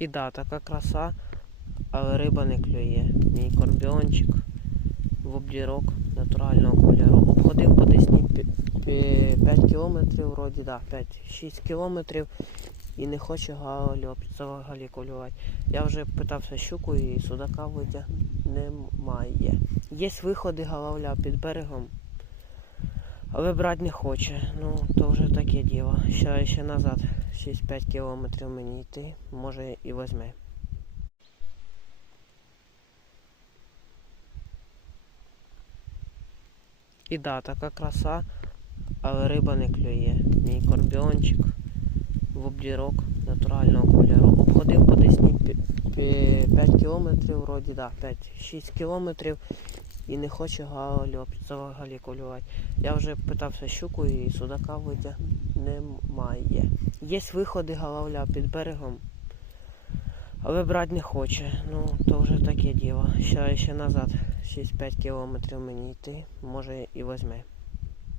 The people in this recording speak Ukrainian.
І да, така краса, але риба не клює. Мій корбіончик, воблірок натурального кольору. Обходив по Десні 5 кілометрів, вроді, да, 5-6 кілометрів і не хоче галю взагалі колювати. Я вже питався щуку і судака витяг немає. Є виходи галавля під берегом, але брати не хоче. Ну, то вже таке діло. Ще, ще назад 6-5 кілометрів мені йти, може і возьме. І да, така краса, але риба не клює. Мій корбіончик, воблірок натурального кольору. Обходив по Десні 5 кілометрів, вроді, да, 5-6 кілометрів і не хоче галю взагалі колювати. Я вже питався щуку і судака витяг немає. Є виходи галавля під берегом, але брати не хоче. Ну, то вже таке діло. Ще, ще назад 6-5 кілометрів мені йти, може і возьме.